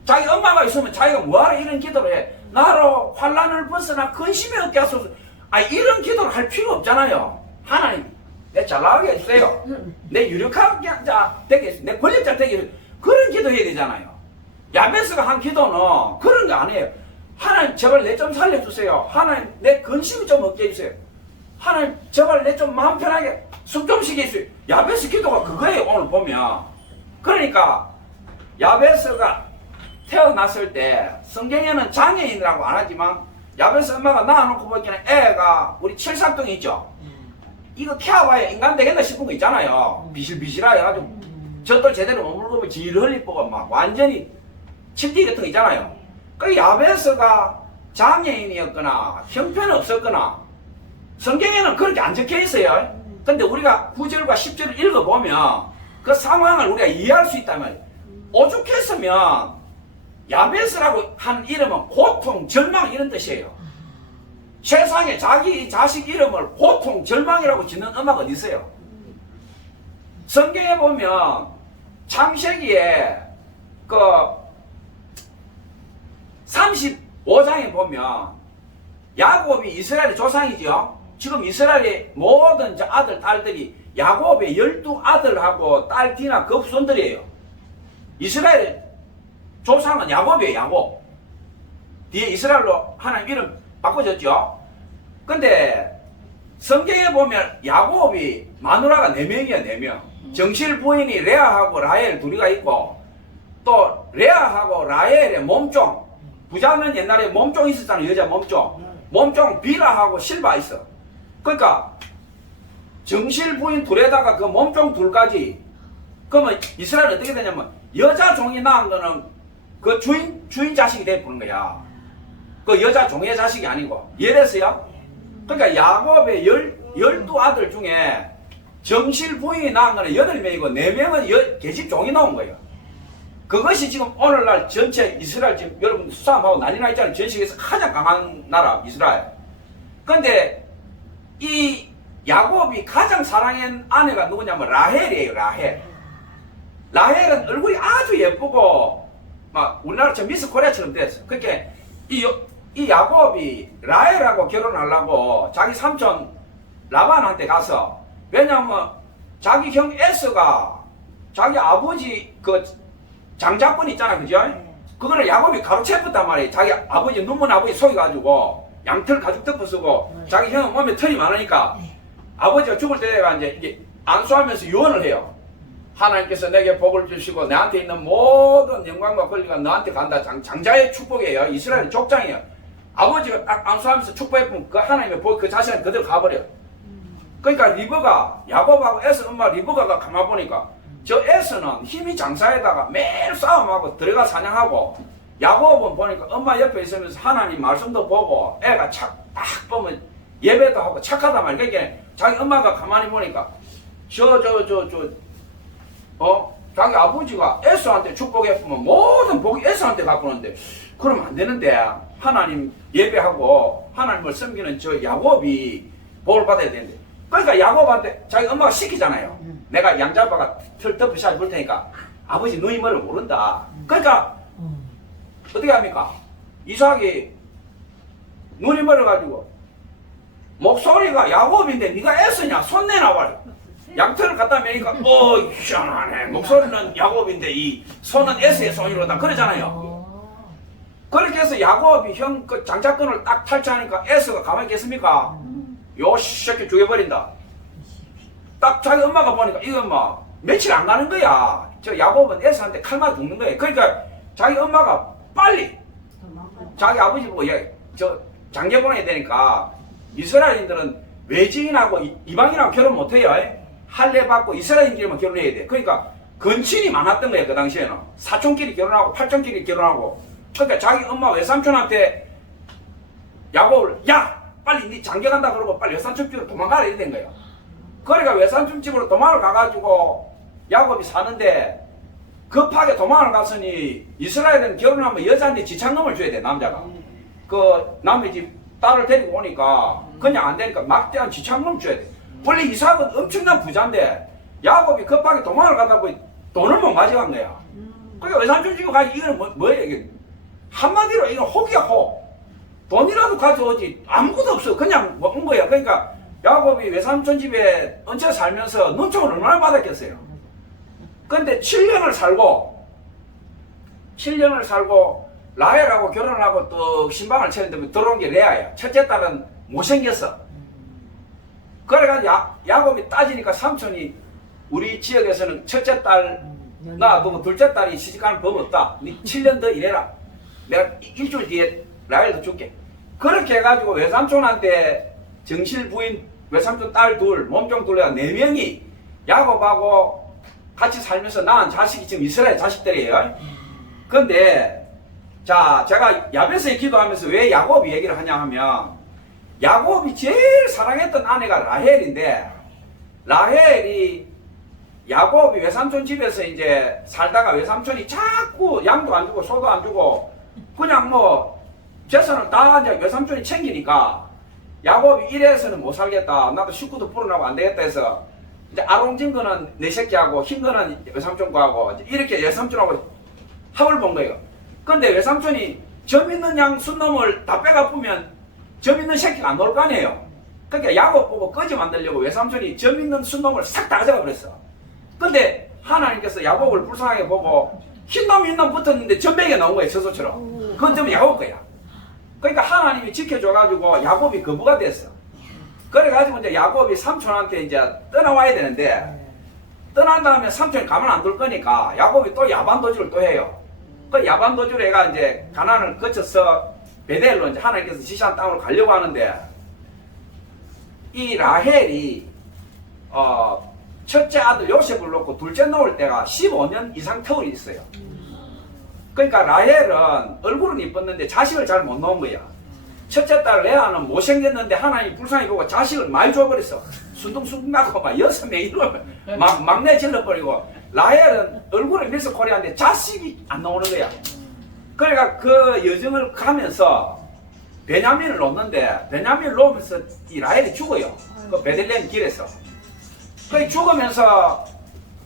자기 엄마가 있으면 자기가 뭐하러 이런 기도를 해. 나로 환란을 벗어나 근심이 없게 하소서. 아 이런 기도를 할 필요 없잖아요. 하나님 내 잘나가게 해주세요. 내 유력한 자 되게 해주세요. 내 권력자 되게 해주세요. 그런 기도 해야 되잖아요. 야베스가 한 기도는 그런 거 아니에요. 하나님 제발 내 좀 살려주세요. 하나님 내 근심이 좀 없게 해주세요. 하나님 제발 내 좀 마음 편하게 숨 좀 쉬게 해주세요. 야베스 기도가 그거예요. 오늘 보면. 그러니까 야베스가 태어났을 때 성경에는 장애인이라고 안 하지만 야베스 엄마가 낳아놓고 보기에는 애가 우리 칠삭둥이 있죠. 이거 키워봐야 인간 되겠나 싶은 거 있잖아요. 비실비실하게 해가지고 젖도 제대로 못 먹으면 질 흘릴 거고 막 완전히 칠띠 같은 거 있잖아요. 그 야베스가 장애인이었거나 형편 없었거나 성경에는 그렇게 안 적혀 있어요. 근데 우리가 9절과 10절을 읽어보면 그 상황을 우리가 이해할 수 있다면 오죽했으면 야베스라고 한 이름은 고통, 절망 이런 뜻이에요. 세상에 자기 자식 이름을 고통, 절망이라고 짓는 엄마가 어디 있어요? 성경에 보면 창세기에 그 35장에 보면 야곱이 이스라엘의 조상이죠. 지금 이스라엘의 모든 아들, 딸들이 야곱의 12아들하고 딸 디나 그 후손들이에요. 이스라엘의 조상은 야곱이에요. 야곱. 뒤에 이스라엘로 하나님 이름 바꿔줬죠. 근데 성경에 보면 야곱이 마누라가 4명이야. 4명. 정실 부인이 레아하고 라헬 둘이가 있고 또 레아하고 라헬의 몸종, 부자는 옛날에 몸종 있었잖아요. 여자 몸종 비라하고 실바 있어. 그러니까 정실 부인 둘에다가 그 몸종 둘까지. 그러면 이스라엘은 어떻게 되냐면 여자 종이 낳은 거는 그 주인 자식이 되는 거야. 그 여자 종의 자식이 아니고. 이해됐어요? 그러니까 야곱의 12아들 중에 정실 부인이 낳은 거는 8명이고 4명은 계집 종이 나온 거예요. 그것이 지금 오늘날 전체 이스라엘 지금 여러분 수사하고 난리 나 있잖아요. 전 세계에서 가장 강한 나라 이스라엘. 근데 이 야곱이 가장 사랑한 아내가 누구냐면 라헬이에요. 라헬은 얼굴이 아주 예쁘고 막 우리나라처럼 미스 코리아처럼 됐어. 그러니까 이 야곱이 라헬하고 결혼하려고 자기 삼촌 라반한테 가서, 왜냐하면 자기 형 에스가 자기 아버지 그 장자권 있잖아, 그죠? 그거를 야곱이 가로챘단 말이에요. 자기 아버지 눈먼 아버지 속여가지고 양털 가죽 덮어 쓰고 자기 형은 몸에 털이 많으니까 아버지가 죽을 때가 이제 안수하면서 유언을 해요. 하나님께서 내게 복을 주시고 내한테 있는 모든 영광과 권리가 너한테 간다. 장자의 축복이에요. 이스라엘 족장이에요. 아버지가 딱 안수하면서 축복했으면 그 하나님의 복이 그 자신은 그대로 가버려. 그러니까 리브가, 야곱하고 에스 엄마 리브가가 가만 보니까 저 에스는 힘이 장사에다가 매일 싸움하고 들어가 사냥하고, 야곱은 보니까 엄마 옆에 있으면서 하나님 말씀도 보고 애가 딱 보면 예배도 하고 착하단 말이야. 그러니까 자기 엄마가 가만히 보니까 자기 아버지가 에스한테 축복했으면 모든 복이 에스한테 가보는데 그러면 안 되는데 하나님 예배하고 하나님을 섬기는 저 야곱이 복을 받아야 되는데, 그러니까 야곱한테 자기 엄마가 시키잖아요. 내가 양자바가 털 덮으셔 볼 테니까 아버지 너희 말을 모른다. 그러니까 어떻게 합니까? 이삭이 눈이 멀어가지고 목소리가 야곱인데 네가 에스냐? 손 내놔봐. 양털을 갖다 매니까 희한하네. 목소리는 야곱인데 이 손은 에스의 손이로다 그러잖아요. 그렇게 해서 야곱이 형 그 장자권을 딱 탈취하니까 에스가 가만히 있겠습니까? 요 새끼 죽여버린다. 딱 자기 엄마가 보니까 이건 뭐 며칠 안 가는 거야. 저 야곱은 에스한테 칼 맞아 죽는 거예요. 그러니까 자기 엄마가 빨리 자기 아버지 보고 저 장계 보내야 되니까 이스라엘인들은 외지인하고 이방인하고 결혼 못해요. 할례 받고 이스라엘인끼리만 결혼해야 돼. 그러니까 근친이 많았던 거예요. 그 당시에는 사촌끼리 결혼하고 팔촌끼리 결혼하고. 그러니까 자기 엄마 외삼촌한테 야곱을 야 빨리 네 장가 간다 그러고 빨리 외삼촌 집으로 도망가라 이래 된 거예요. 그러니까 외삼촌 집으로 도망을 가가지고 야곱이 사는데 급하게 도망을 갔으니 이스라엘은 결혼하면 여자한테 지창금을 줘야 돼. 남자가 그 남의 집 딸을 데리고 오니까 그냥 안 되니까 막대한 지창금을 줘야 돼. 원래 이삭은 엄청난 부자인데 야곱이 급하게 도망을 가다 보니 돈을 못 가져간 거야. 그러니까 외삼촌 집에 가지 이거는 뭐예요 이게. 한마디로 이건 혹이야 혹. 돈이라도 가져오지 아무것도 없어. 그냥 먹은 거야. 그러니까 야곱이 외삼촌 집에 얹혀 살면서 눈총을 얼마나 받았겠어요. 근데 7년을 살고 라헬하고 결혼을 하고 또 신방을 치는데 들어온 게 레아야. 첫째 딸은 못생겼어. 그래가지고 야곱이 따지니까 삼촌이 우리 지역에서는 첫째 딸 놔두고 둘째 딸이 시집가는 법 없다. 니 7년 더 일해라. 내가 일주일 뒤에 라헬도 줄게. 그렇게 해가지고 외삼촌한테 정실 부인 외삼촌 딸 둘, 몸종 둘레가 4명이 야곱하고 같이 살면서 낳은 자식이 지금 이스라엘 자식들이에요. 근데 자 제가 야베스에 기도하면서 왜 야곱이 얘기를 하냐 하면 야곱이 제일 사랑했던 아내가 라헬인데 라헬이 야곱이 외삼촌 집에서 이제 살다가 외삼촌이 자꾸 양도 안 주고 소도 안 주고 그냥 뭐 재산을 다 이제 외삼촌이 챙기니까 야곱이 이래서는 못 살겠다. 나도 식구도 불어나고 안 되겠다 해서 이제 아롱진 거는 내 새끼하고 흰 거는 외삼촌 거하고 이렇게 외삼촌하고 합을 본 거예요. 근데 외삼촌이 점 있는 양 순놈을 다 빼가쁘면 점 있는 새끼가 안 나올 거 아니에요. 그러니까 야곱 보고 꺼지 만들려고 외삼촌이 점 있는 순놈을 싹 다 가져가 버렸어. 근데 하나님께서 야곱을 불쌍하게 보고 흰놈 붙었는데 전백에 나온 거예요. 저소처럼. 그건 좀 야곱 거야. 그러니까 하나님이 지켜줘가지고 야곱이 거부가 됐어. 그래가지고 이제 야곱이 삼촌한테 이제 떠나와야 되는데 떠난 다음에 삼촌이 가만 안 둘 거니까 야곱이 또 야반도주를 또 해요. 그 야반도주를 해가 이제 가나안을 거쳐서 베델로 이제 하나님께서 지시한 땅으로 가려고 하는데 이 라헬이 첫째 아들 요셉을 놓고 둘째 놓을 때가 15년 이상 터울이 있어요. 그러니까 라헬은 얼굴은 이뻤는데 자식을 잘 못 낳은 거야. 첫째 딸 레아는 못생겼는데 하나님이 불쌍히 보고 자식을 많이 줘버렸어. 순둥순둥 나고 막 6명 이러면 막내 질러버리고 라헬은 얼굴에 밀석코리아인데 자식이 안 나오는 거야. 그러니까 그 여정을 가면서 베냐민을 놓는데 베냐민을 놓으면서 이 라헬이 죽어요. 그 베들레헴 길에서. 그 죽으면서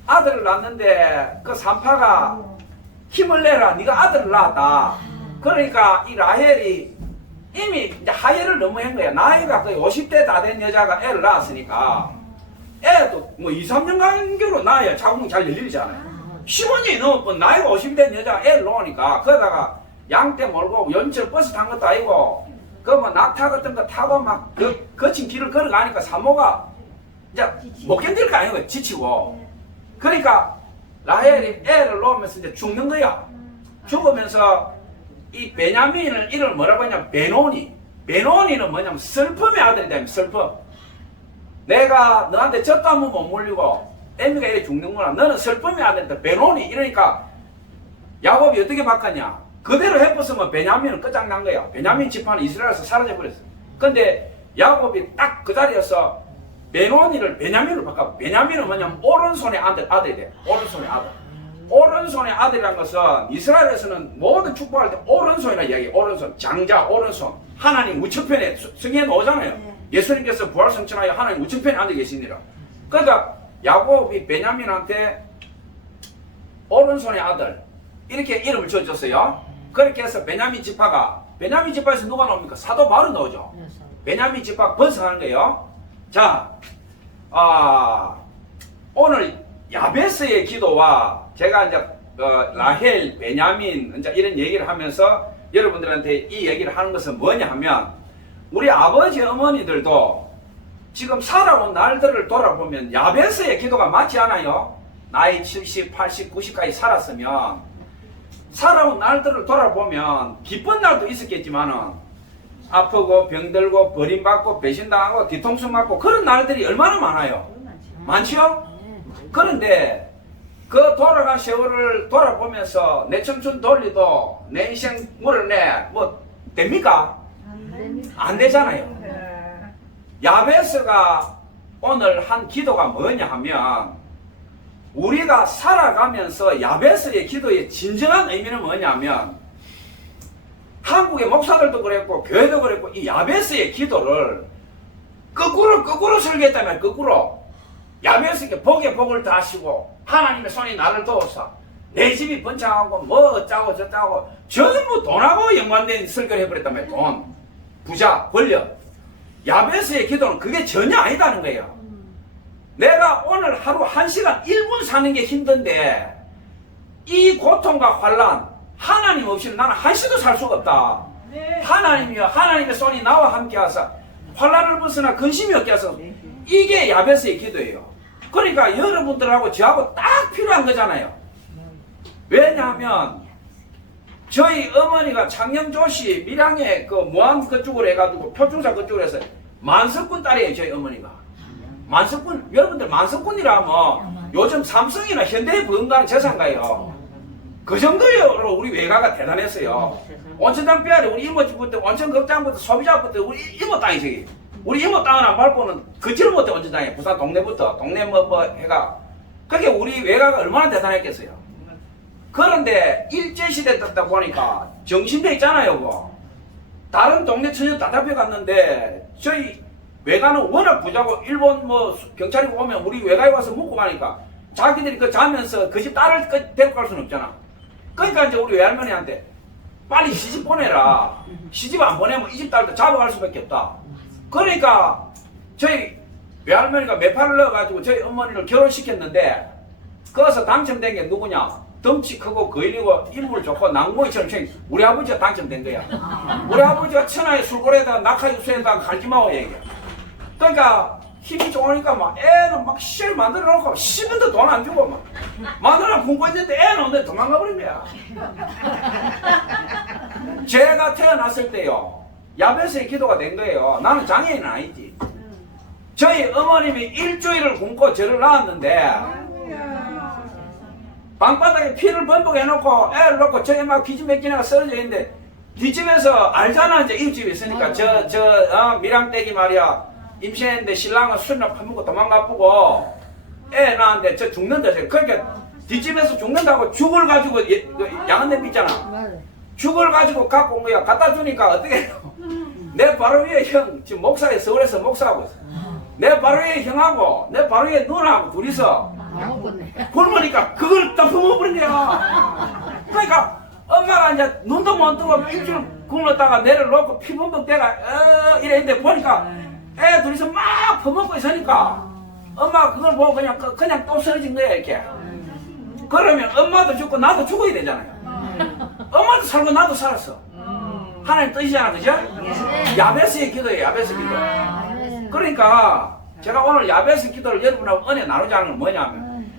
아들을 낳는데 그 산파가 힘을 내라. 네가 아들을 낳았다. 그러니까 이 라헬이 이미 이제 하혈을 너무 한 거야. 나이가 거의 50대 다 된 여자가 애를 낳았으니까 애도 뭐 2, 3년 간격으로 낳아야 자궁이 잘 열리잖아요. 15년이 넘었고 나이가 50대 된 여자가 애를 낳으니까 그러다가 양떼 몰고 연철 버스 탄 것도 아니고 그 뭐 낙타 같은 거 타고 막 거친 길을 걸어가니까 산모가 이제 못 견딜 거 아니고 지치고 그러니까 라헬이 애를 놓으면서 이제 죽는 거야. 죽으면서 이 베냐민을 이름을 뭐라고 하냐면 베노니는 뭐냐면 슬픔의 아들이다. 슬픔. 내가 너한테 젖도 한번 못 물리고 애미가 이래 죽는구나. 너는 슬픔의 아들이다. 베노니. 이러니까 야곱이 어떻게 바꿨냐. 그대로 해봤으면 베냐민은 끝장난 거야. 베냐민 지파는 이스라엘에서 사라져버렸어. 근데 야곱이 딱 그 자리에서 베노니를 베냐민으로 바꿔. 베냐민은 뭐냐면 오른손의 아들이 돼. 오른손의 아들. 오른손의 아들이라는 것은 이스라엘에서는 모든 축복할 때 오른손이라 이야기해. 오른손, 장자, 오른손. 하나님 우측편에 성경에 나오잖아요. 예수님께서 부활성천하여 하나님 우측편에 앉아 계시니라. 그러니까 야곱이 베냐민한테 오른손의 아들 이렇게 이름을 지어줬어요. 그렇게 해서 베냐민 지파에서 누가 나옵니까? 사도 바로 나오죠. 베냐민 지파 번성하는 거예요. 자, 오늘 야베스의 기도와 제가 이제 라헬, 베냐민 이제 이런 얘기를 하면서 여러분들한테 이 얘기를 하는 것은 뭐냐 하면 우리 아버지 어머니들도 지금 살아온 날들을 돌아보면 야베스의 기도가 맞지 않아요? 나이 70, 80, 90까지 살았으면 살아온 날들을 돌아보면 기쁜 날도 있었겠지만은 아프고 병들고 버림받고 배신당하고 뒤통수 맞고 그런 날들이 얼마나 많아요. 많지요? 그런데 그 돌아간 세월을 돌아보면서 내 청춘 돌리도 내 인생 물어내 뭐 됩니까? 안 되잖아요. 야베스가 오늘 한 기도가 뭐냐 하면 우리가 살아가면서 야베스의 기도의 진정한 의미는 뭐냐면 한국의 목사들도 그랬고 교회도 그랬고 이 야베스의 기도를 거꾸로 설계했다면 거꾸로 야베스에게 복에 복을 다하시고 하나님의 손이 나를 도우사 내 집이 번창하고 뭐 어쩌고 저쩌고 전부 돈하고 연관된 설계를 해버렸다면 돈, 부자, 권력. 야베스의 기도는 그게 전혀 아니다는 거예요. 내가 오늘 하루 1시간 1분 사는 게 힘든데 이 고통과 환란 하나님 없이는 나는 한시도 살 수가 없다. 하나님이여 하나님의 손이 나와 함께 하사 환란을 벗어나 근심이 없게 하사 이게 야베스의 기도예요. 그러니까 여러분들하고 저하고 딱 필요한 거잖아요. 왜냐하면 저희 어머니가 창녕조씨 밀양에 그 무안 그쪽으로 해가지고 표충사 그쪽으로 해서 만석군 딸이에요. 저희 어머니가 만석군, 여러분들 만석군이라 하면 요즘 삼성이나 현대부동산 재산가예요. 그 정도로 우리 외가가 대단했어요. 온천당 뼈아래 우리 이모집부터 온천극장부터 소비자부터 우리 이모 땅이 저기 우리 이모 땅을 안 밟고는 걷지를 못해. 온천당에 부산 동네부터 동네 뭐 해가 그게 우리 외가가 얼마나 대단했겠어요. 그런데 일제시대 듣다 보니까 정신돼 있잖아요. 뭐. 다른 동네 천연 다 잡혀갔는데 저희 외가는 워낙 부자고 일본 뭐 경찰이 오면 우리 외가에 와서 묵고 가니까 자기들이 그 자면서 그 집 딸을 데리고 갈 수는 없잖아. 그러니까 이제 우리 외할머니한테 빨리 시집 보내라. 시집 안 보내면 이 집 딸도 잡아갈 수밖에 없다. 그러니까 저희 외할머니가 매파를 넣어가지고 저희 어머니를 결혼시켰는데 거기서 당첨된 게 누구냐? 덩치 크고 거인이고 인물 좋고 낭보이처럼 우리 아버지가 당첨된 거야. 우리 아버지가 천하의 술고래에다가 낙하유수에다가 갈기마오 얘기야. 그러니까 힘이 좋으니까 막 애는 막 시를 만들어 놓고 10원도 돈 안 주고 막 마누라 공부했는데 애는 없는데 도망가 버린 거야. 제가 태어났을 때요 야베스의 기도가 된 거예요. 나는 장애인은 아니지. 저희 어머님이 일주일을 굶고 저를 낳았는데 방바닥에 피를 범벅해 놓고 애를 놓고 저기 막 기지맥기네가 쓰러져 있는데 뒷집에서 알잖아. 이제 이웃집이 있으니까 밀양댁이 말이야 임신했는데 신랑은 술이나 파먹고 도망가쁘고 애 낳았는데 저 죽는다. 그러니까 뒷집에서 죽는다고 죽을 가지고 양은 냄비 있잖아. 죽을 가지고 갖고 온 거야. 갖다 주니까 어떻게 해요? 내 바로 위에 형 지금 목사에 서울에서 목사하고 있어. 내 바로 위에 형하고 내 바로 위에 누나하고 둘이서 굶으니까 그걸 다 품어버린 거야. 그러니까 엄마가 이제 눈도 못 뜨고 일주일 굶었다가 내려놓고 피범벅 대가 이랬는데 보니까 애 둘이서 막 퍼먹고 있으니까 엄마가 그걸 보고 그냥 또 쓰러진 거야 이렇게. 그러면 엄마도 죽고 나도 죽어야 되잖아요. 엄마도 살고 나도 살았어. 하나님 뜻이잖아. 그죠? 야베스의 기도예요. 야베스 기도. 그러니까 제가 오늘 야베스 기도를 여러분하고 은혜 나누자는 건 뭐냐면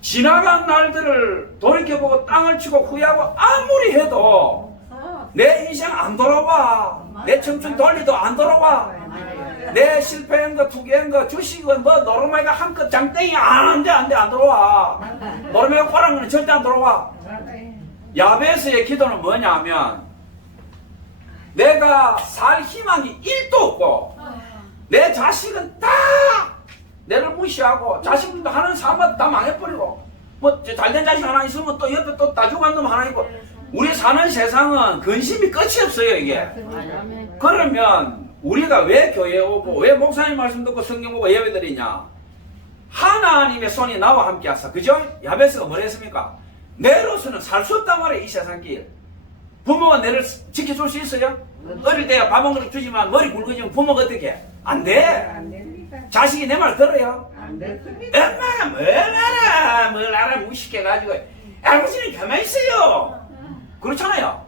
지나간 날들을 돌이켜보고 땅을 치고 후회하고 아무리 해도 내 인생 안 돌아와. 내 청춘 돌리도 안 돌아와. 내 실패한 거, 투기한 거, 주식은 뭐 노르마이가 한 끗 장땡이 안 돌아와. 노르마이가 꼬란 거는 절대 안 돌아와. 야베스의 기도는 뭐냐면 내가 살 희망이 1도 없고 내 자식은 다 내를 무시하고 자식도 하는 삶마다 다 망해버리고 뭐 잘된 자식 하나 있으면 또 옆에 또 따죽은 놈 하나 있고 우리 사는 세상은 근심이 끝이 없어요 이게. 그러면 우리가 왜 교회에 오고 왜 목사님 말씀 듣고 성경 보고 예배 드리냐? 하나님의 손이 나와 함께 하사. 그죠? 야베스가 뭘 했습니까? 내로서는 살 수 없단 말이에요. 이 세상 길. 부모가 내를 지켜줄 수 있어요? 어릴 때야 밥 한 그릇 주지만 머리 굵어지면 부모가 어떻게 해? 안 돼. 자식이 내 말 들어요? 엄마가 뭘 알아 무식해가지고 아버지는 가만히 있어요. 그렇잖아요.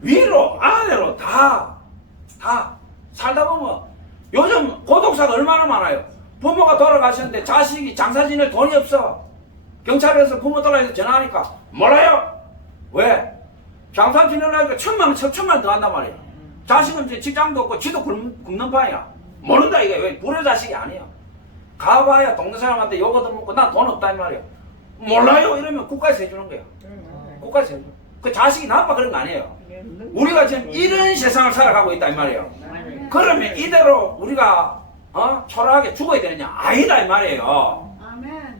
위로 아래로 다 살다 보면 요즘 고독사가 얼마나 많아요. 부모가 돌아가셨는데 자식이 장사 지낼 돈이 없어. 경찰에서 부모 돌아가서 전화하니까 몰라요. 왜? 장사 지내려니까 1,000만 원 더 한단 말이에요. 자식은 이제 직장도 없고 지도 굶는 파야. 모른다 이게. 왜 불효자식이 아니에요. 가봐야 동네 사람한테 욕 얻어먹고 나 돈 없다 이 말이야. 몰라요 이러면 국가에서 해주는 거야. 국가에서 해주는 거야. 그 자식이 나빠 그런 거 아니에요. 우리가 지금 이런 세상을 살아가고 있다 이 말이에요. 그러면 이대로 우리가 초라하게 죽어야 되느냐? 아니다 이 말이에요.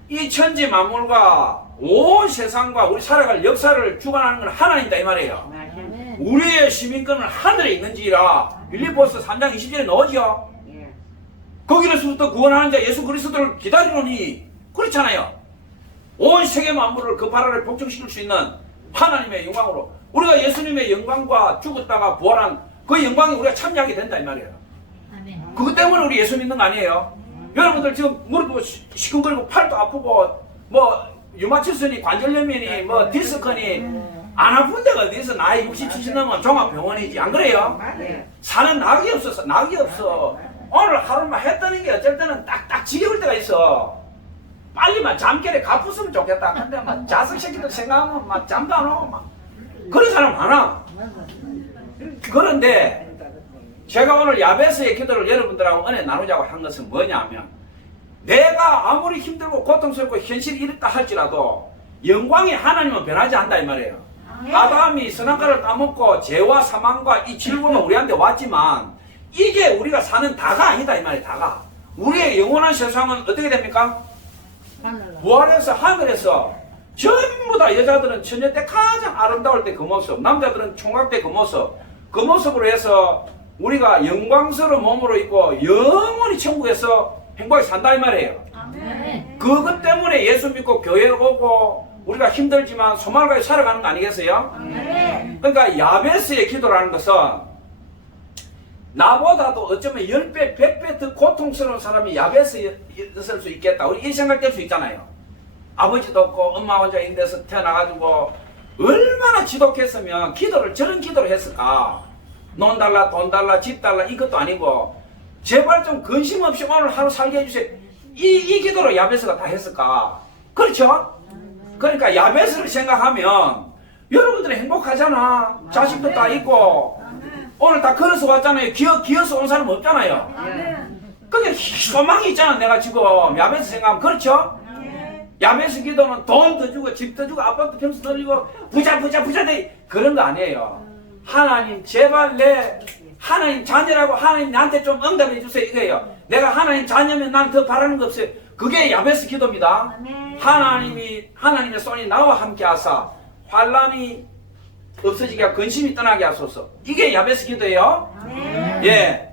이 천지 만물과 온 세상과 우리 살아갈 역사를 주관하는 건 하나님이다 이 말이에요. 우리의 시민권은 하늘에 있는지라 빌립보서 3장 20절에 나오죠. 거기로부터 구원하는 자 예수 그리스도를 기다리노니 그렇잖아요. 온 세계 만물을 그 발 아래 복종시킬 수 있는 하나님의 영광으로 우리가 예수님의 영광과 죽었다가 부활한 그 영광에 우리가 참여하게 된다 이 말이에요. 그것 때문에 우리 예수 믿는 거 아니에요. 여러분들 지금 무릎도 시큰거리고 팔도 아프고 뭐 유마추스니 관절염이니 뭐 디스크니 안 아픈 데가 어디 있어. 나이 60, 70 넘으면 종합병원이지 안 그래요? 사는 낙이 없어서 낙이 없어. 오늘 하루만 했다는 게 어쩔 때는 딱딱 지겨울 때가 있어. 빨리만 잠결에 갚았으면 좋겠다. 근데 막 자식 새끼들 생각하면 막 잠도 안 오고 막 그런 사람 많아. 그런데 제가 오늘 야베스의 기도를 여러분들하고 은혜 나누자고 한 것은 뭐냐면 내가 아무리 힘들고 고통스럽고 현실이 이렇다 할지라도 영광의 하나님은 변하지 않는다 이 말이에요. 아담이 선악과를 따먹고 죄와 사망과 이 질병은 우리한테 왔지만 이게 우리가 사는 다가 아니다 이 말이에요. 다가. 우리의 영원한 세상은 어떻게 됩니까? 부활해서 하늘에서 전부 다 여자들은 처녀 때 가장 아름다울 때 그 모습, 남자들은 총각 때 그 모습, 그 모습으로 해서 우리가 영광스러운 몸으로 있고 영원히 천국에서 행복하게 산다 이 말이에요. 그것 때문에 예수 믿고 교회 오고 우리가 힘들지만 소망을 가지고 살아가는 거 아니겠어요? 그러니까 야베스의 기도라는 것은 나보다도 어쩌면 10배, 100배 더 고통스러운 사람이 야베스에 있을 수 있겠다. 우리 이 생각 될 수 있잖아요. 아버지도 없고 엄마 혼자 있는 데서 태어나가지고 얼마나 지독했으면 저런 기도를 했을까. 돈 달라, 돈 달라, 집 달라 이것도 아니고 제발 좀 근심 없이 오늘 하루 살게 해주세요. 이 기도로 야베스가 다 했을까. 그렇죠? 그러니까 야베스를 생각하면 여러분들이 행복하잖아. 자식도 다 있고 오늘 다 걸어서 왔잖아요. 기어서 온 사람 없잖아요. 그게 소망이 있잖아. 내가 지금 야베스 생각하면 그렇죠? 야베스 기도는 돈 더 주고 집 더 주고 아파트 평수 늘리고 부자 돼 그런 거 아니에요. 하나님 제발 내 하나님 자녀라고 하나님 나한테 좀 응답해 주세요 이거예요. 내가 하나님 자녀면 난 더 바라는 거 없어요. 그게 야베스 기도입니다. 하나님의 손이 나와 함께 하사 환난이 없어지게 하고 근심이 떠나게 하소서. 이게 야베스 기도예요. 예.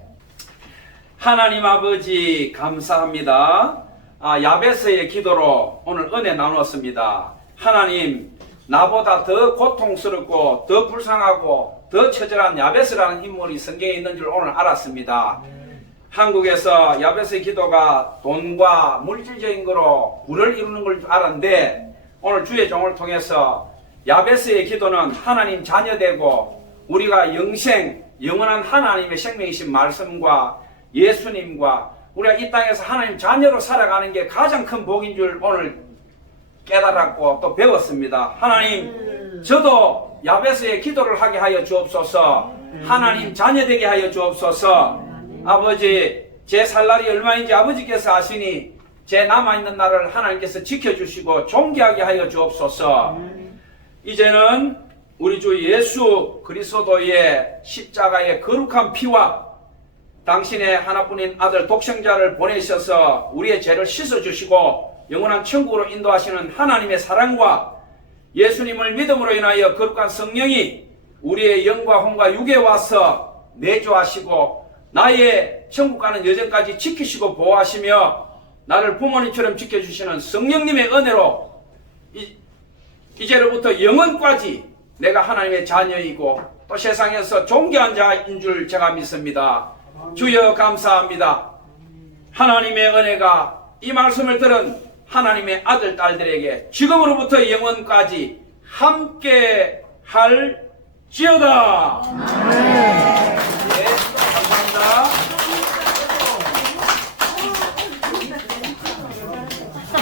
하나님 아버지 감사합니다. 야베스의 기도로 오늘 은혜 나누었습니다. 하나님 나보다 더 고통스럽고 더 불쌍하고 더 처절한 야베스라는 인물이 성경에 있는 줄 오늘 알았습니다. 한국에서 야베스의 기도가 돈과 물질적인 거로 부를 이루는 걸 알았는데 오늘 주의 종을 통해서 야베스의 기도는 하나님 자녀되고 우리가 영원한 하나님의 생명이신 말씀과 예수님과 우리가 이 땅에서 하나님 자녀로 살아가는 게 가장 큰 복인 줄 오늘 깨달았고 또 배웠습니다. 하나님 저도 야베스의 기도를 하게 하여 주옵소서. 하나님 자녀되게 하여 주옵소서. 아버지 제 살 날이 얼마인지 아버지께서 아시니 제 남아있는 날을 하나님께서 지켜주시고 존귀하게 하여 주옵소서. 이제는 우리 주 예수 그리스도의 십자가의 거룩한 피와 당신의 하나뿐인 아들 독생자를 보내셔서 우리의 죄를 씻어주시고 영원한 천국으로 인도하시는 하나님의 사랑과 예수님을 믿음으로 인하여 거룩한 성령이 우리의 영과 혼과 육에 와서 내주하시고 나의 천국 가는 여정까지 지키시고 보호하시며 나를 부모님처럼 지켜주시는 성령님의 은혜로 이제로부터 영원까지 내가 하나님의 자녀이고 또 세상에서 존귀한 자인 줄 제가 믿습니다. 주여 감사합니다. 하나님의 은혜가 이 말씀을 들은 하나님의 아들 딸들에게 지금으로부터 영원까지 함께 할지어다. 네, 감사합니다.